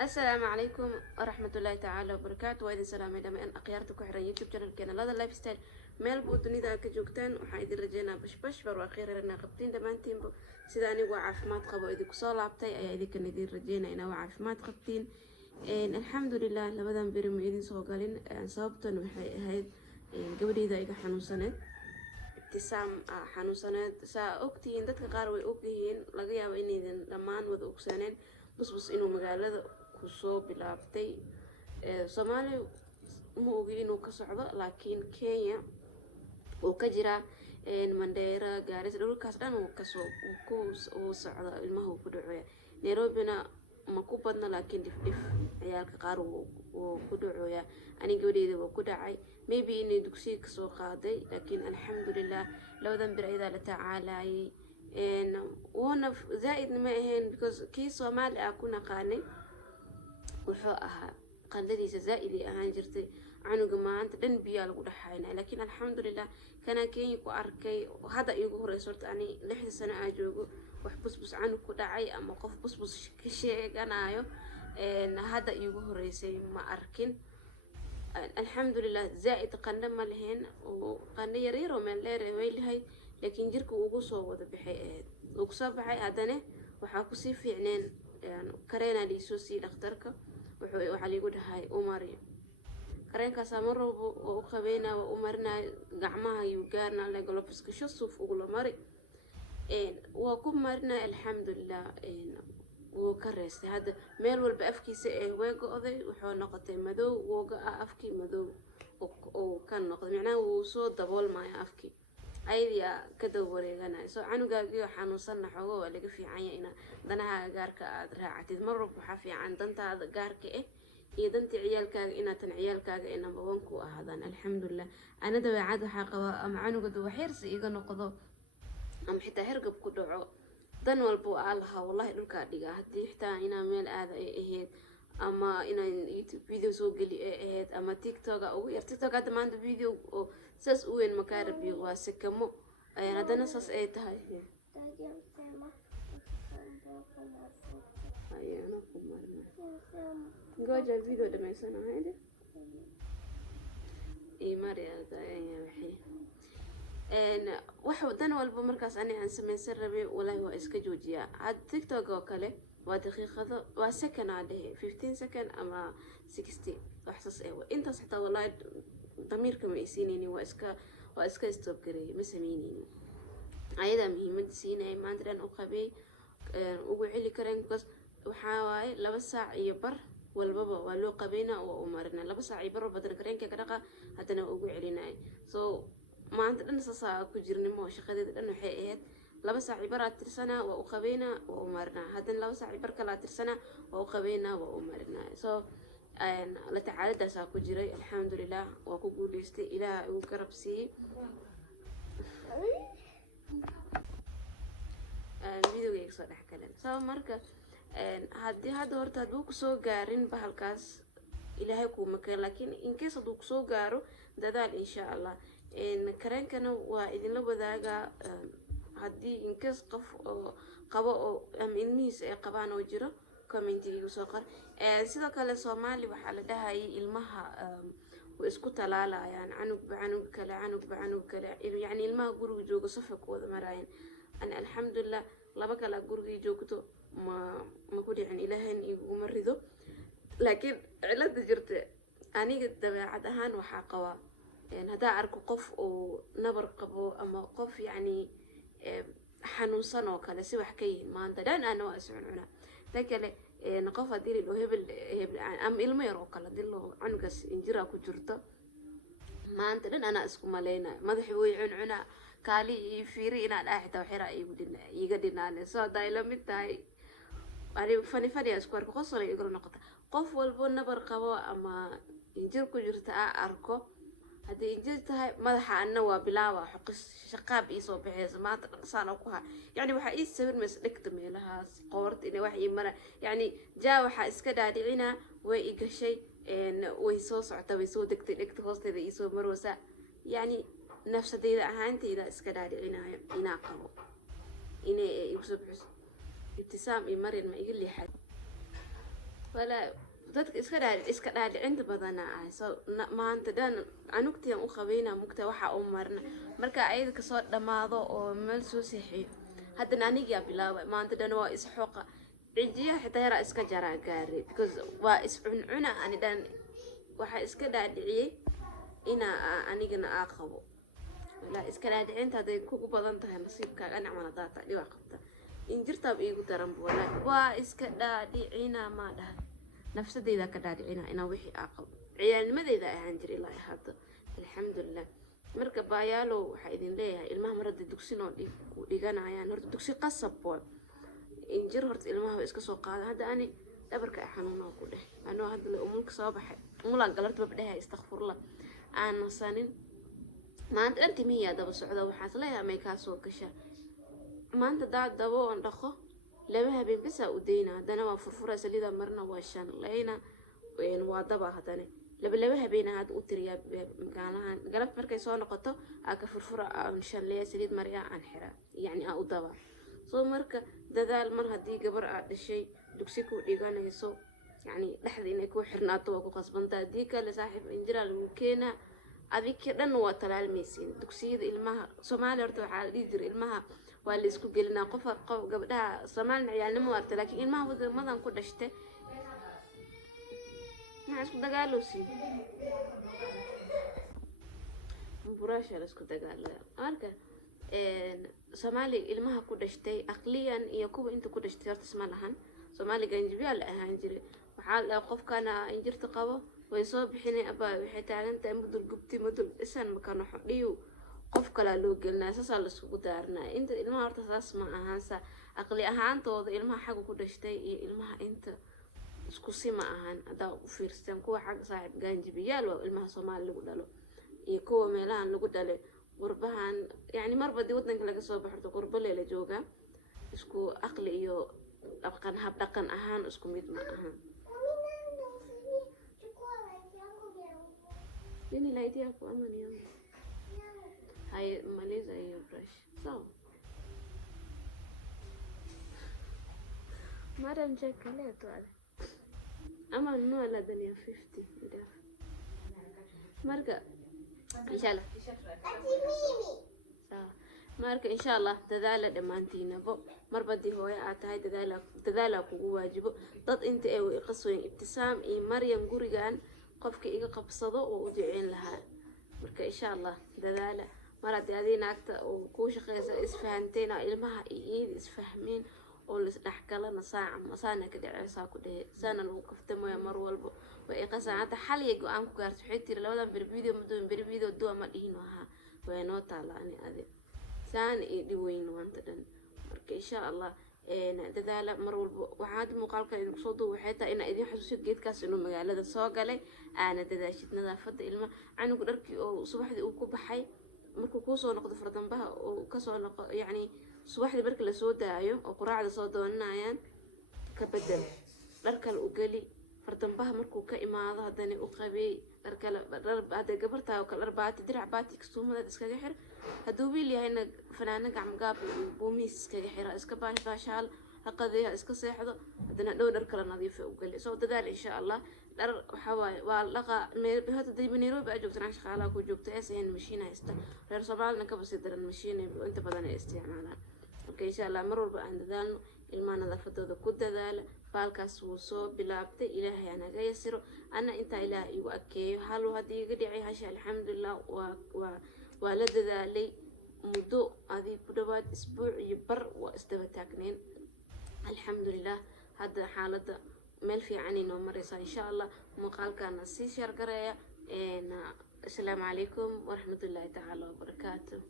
السلام عليكم ورحمة الله تعالى وبركاته. وإذن سلام إلى من أخيارتك وحرا يوتيوب channel كنا هذا اللايف ستايل meel buu dunida ka joogtaan waxaan idin rajeynaa bashbash barwaaqeyn reerna qabtiin dhammaantiinba sida anigu caafimaad qabo idinku soo laabtay ayaa idinkan idin rajeynaa inaa caafimaad qabtiin alxamdulilah labadan beri ma idin soo galin sababtan waxay ahayd gabadhayda iga xanuunsaneed ibtisaam xanuunsaneed saa ogtihiin dadka qaar way ogyihiin laga yaabo inaydan dhammaan wada ogsaneen busbus inuu magaalada kusoo bilaabtay Soomaaliya ma ogi inuu ka socdo laakiin Kenya uu ka jiraa Mandera Garissa dhulkaas dhan uu socdo ilmaha uu ku dhaco Nairobina ma ku badna laakiin dif ciyaalka qaar uu ku dhaco aniga gabadhayda waa ku dhacay maybe inay dugsiga ka soo qaaday laakiin alxamdulilah labadan bir ayada la tacaalay wana zaid ma ahayn because kii Soomaali ah ku naqaanay wuxuu ahaa qandadiisa zaid ay ahaan jirtay canuga maanta dhan biyaa lagu dhaxaynaa laakiin alxamdulilah kana Kenya ku arkay hadda igu horeyso horta ani 6 sano aan joogo wax busbus canug ku dhacay ama qof busbus ka sheeganayo hadda igu horeysay ma arkin alxamdulilah zaid qanda ma lahayn oo qanda yar yar oo meel dheer way lahayd laakiin jirka ugu soo wada baxay ugu soo baxay haddana waxaa ku sii fiicneen kareena liisoo sii dhakhtarka waxaa liigu dhahay umari kareenkaas mar walba oo u qabeynaa waa u marinaa gacmaha iyo gaarna la galofiska shasuuf ugu la mari waa ku marinaa alxamdulilah wuu ka reestay hadda meel walba afkiisa way go'day wuxuu noqotay madow wooga afkii madow oo ka noqday macnaha wuu soo daboolmaya afkii aydiya ka daba wareeganay soo canugaagii xanuunsanna xogo waa laga fiican yahay in danaha gaarka aad raacatid mar walba waxa fiican dantaada gaarka iyo danta ciyaalkaaga inaad tan ciyaalkaaga ee number 1 ku ahaadaan alxamdulilah ana dabeecad waxa qaba ama canuga waxyarsi iga noqdo ama xitaa hergab ku dhaco dan walba waa laha wallahi dhulka dhiga hadii xitaa ina meel aad ay ahayd ama inaan YouTube video soo gali ahayd ama TikTok ugu yar TikTok hadda maanta video oo saas u weyn makaarabi waa sakamo ayaan hadana saas ay tahay ayana ku marna goja video dhameysanahay mariyada ayaan waxay wax dan walba markaas aan sameeysan rabay wallahi waa iska joojiyaa had TikTok oo kale waa daqiiqado waa second ade 15 second ama 60 wax saas intaas xitaa wallahi damiirka ma isiinayni waa iska stop gareey ma sameeynin ayada muhiimad siinay maanta dhan u qabay ugu cili kareen because waxa waaye 2 saac iyo bar walbaba waa loo qabeynaa oo u marina 2 saac iyo bar badan kareenka ka dhaqa hadana ugu celinay so maanta dhan sasaa ku jirnimo shaqadeeda dhan waxay ahayd 2 saac bar aad tirsanaa waa u qabeynaa waa u marnaa hadana 2 saac bar kala tirsanaa waa u qabeynaa waa u marnaa so la tacaaladaas ku jiray alxamdulilah waa ku guuleystay ilaahay uu garab siiyay videoga soo dhaxkalan so marka hadii hadda horta haduu ku soo gaarin bahalkaas ilaahay ku makay laakiin in case haduu ku soo gaaro dadaal insha Allah kareenkana waa idin la wadaaga hadii in case qof oo qabo oo ama ilmihiisa ay qabaan oo jiro commentiga soo qor sidoo kale Soomaali waxa la dhahay ilmaha way isku talaalayaan canug kale yani ilmaha guriga jooga safakooda marayaan ana alxamdulilah laba kala guriga joogto ma ku dhicin ilaahan igu marido laakiin cilada jirta aniga dabeecad ahaan waxa qabaa hada arko qof oo nabar qabo ama qof yani xanuunsan oo kale si wax ka yihiin maanta dhan ana waa iscununa takale qof hadii loo hebel am ilmo yar oo kale dilo canugas injira ku jirto maanta dhan ana isku maleena madaxi way cuncuna kaali fiiri inaan xitaa waxira iga dhinaan soo daaylo mid tahay ari fani isku arko qosol iga noqota qof walbo nabar qabo ama injir ku jirta arko hadii injir tahay madaxa anna waa bilaawa xoqis shaqaab ii soo bixiyay maanta dhaqsaan oo ku ha yani waxa ii sawir mas dhigta meelahaas qoorta inay wax ii mara yani jaa waxa iska dhaadhicina way i gashay way soo socota way soo degtay dhigta hoosteeda ii soo marwasa yani nafsadeyda ahaanteyda iska dhaadhicinayo inaa qabo inay igu soo bixiso ibtisaam iyo marin ma iga leexay ولا dadka iska dhaadhicinta badana ah soo maanta dhan anugtiyan u qabayna mugta waxa u marna marka ayada ka soo dhamaado oo meel soo seexiyo haddana aniga bilaabay maanta dhan waa is xoqa cijiya xitaa yara iska jaraa gaari because waa is cuncuna ani dhan waxa iska dhaadhiciyay ina anigana qabo wala iska dhaadhicinta haday kugu badan tahay nasiibkaaga anacmana daata dhiba qabta in jirtaab iigu daran walahi waa iska dhaadhicina ma dhahay nafsadeyda ka dhaadhicina ina wixii aqab ciyaalnimadeyda ahaan jiray ilaa hadda alxamdulillah marka baayaalo waxa idin leeyahay ilmaha marada dugsi noo dhiganayaan horta dugsi qasab waa in jir horta ilmaha iska soo qaada hadda ani dhabarka xanuun ku dheh anoo hadda la umulka soo baxay umulan galarta babdhahay astaghfirullah aan nasanin maanta inta miya daba socda waxa leeyahay may ka soo gasha maanta dabo on dhaqo laba habeen bas u deena hadana waa furfura salida marna waa shan leeyna waa daba hadana laba habeen aad u tiriya magaalahan galab markay soo noqoto ka furfura aan shan leeya salid mariya aan xira yani u daba soo marka dadaal mar hadii gabar aad dhashay dugsi ku dhiganayso yani dhaxda inay ku xirnaato waa ku qasbantaa hadii kale saaxiib injira lagu keena adika dhan waa talaalmaysiin dugsiyada ilmaha Soomaaliya horta waxa la dhigi jiray ilmaha waa la isku gelinaa qof gabdhaha Soomaaliya ciyaalnimo warta laakiin ilmaha wadamadan ku dhashtay ma isku dagaaloosin burasha la isku dagaalaa marka Soomaaliya ilmaha ku dhashtay aqliyan iyo kuwa inta ku dhashtay horta isma lahan Soomaaliya ganjibiya la ahaan jiray waxa la qofkana injirta qabo way soo bixinay aba waxay taagantahay mudul gubti mudul isan makano xodhiyo qof kala loo gelnaa saas la isku daarnaa inta ilmaha horta saas ma ahaan sa aqli ahaantooda ilmaha xaq ku dhashtay iyo ilmaha inta isku sima ahaan hada u fiirsan kuwa xaq saaxib ganjibiyaal waa ilmaha Soomaaliya lagu dhalo iyo kuwa meelahan lagu dhalay qurbahan yani marba di wadanka laga soo baxdo qurbo leela jooga isku aqli iyo dhaqan ahaan isku mid ma ahaan Dini la idea ku amani yangu. Hai maliza hiyo brush. Sawa. Madam check leo tu ale. Ama nunua la dania 50 ndio. Marka inshallah. Sawa. Marka inshallah dadaala dhamaantiinaba marbadii hooyo aad tahay dadaala kugu waajibo dad inta ay qasooyin ibtisaam iyo Maryam gurigan qofka iga qabsado oo u jeceen lahaa marka insha Allah dadaala marad yaadina agta oo ku shaqeysa isfahanteena ilmaha iyo isfahmeen oo la dhaxgalana saaca masaana ka dhacaysa ku dhee sana lagu kaftamo mar walba way qasaacada xal iyo go'aan ku gaarto xigtir labadan video doo ma dhihino aha way noo taalaani adi saan iyo dhiweyn wanta dhan marka insha Allah dadaala mar walba waxaad muuqaalka idin soo duub waxay tahay in idin xasuusiyo geedkaas inuu magaalada soo galay aana dadaashid nadaafada ilma anigu dharkii oo subaxdii uu ku baxay markuu ku soo noqdo fardambaha oo ka soo noqo yani subaxdii marka la soo daayo oo quraacda soo doonayaan ka bedel dharkal u gali fardambaha markuu ka imaado hadana u qabay dhar baad gabarta oo kala baati dirac baati kastuumada iskaga xir haduu wiil yahayna fanaana gacmo gaab boomis iskaga xira iska baashaal haqadeeya iska seexdo hadana dhow dhar kala nadiif u gali soo dadaal insha Allah dhar waxa waa laqa hada Nairobi aad joogtaan shaqaalaha ku joogto SN machine haysta reer Soomaaliya ka basi daran machine inta badan ay isticmaalaan okay insha Allah mar walba aan dadaalno ilmaha nadaafadooda ku dadaala falkaas wuu soo bilaabtay ilaahay anaga yasiro ana inta ilaahay igu akeeyo hal hadii iga dhicay hasha alxamdulillah waa la dadaalay muddo adii ku dhawaad isbuuc iyo bar waa isdaba taagneen alxamdulillah hadda xaaladda meel fiican inoo maraysa insha Allah muuqaalkana sii share gareeya assalaamu calaykum waraxmatullaahi tacaala wabarakaatuh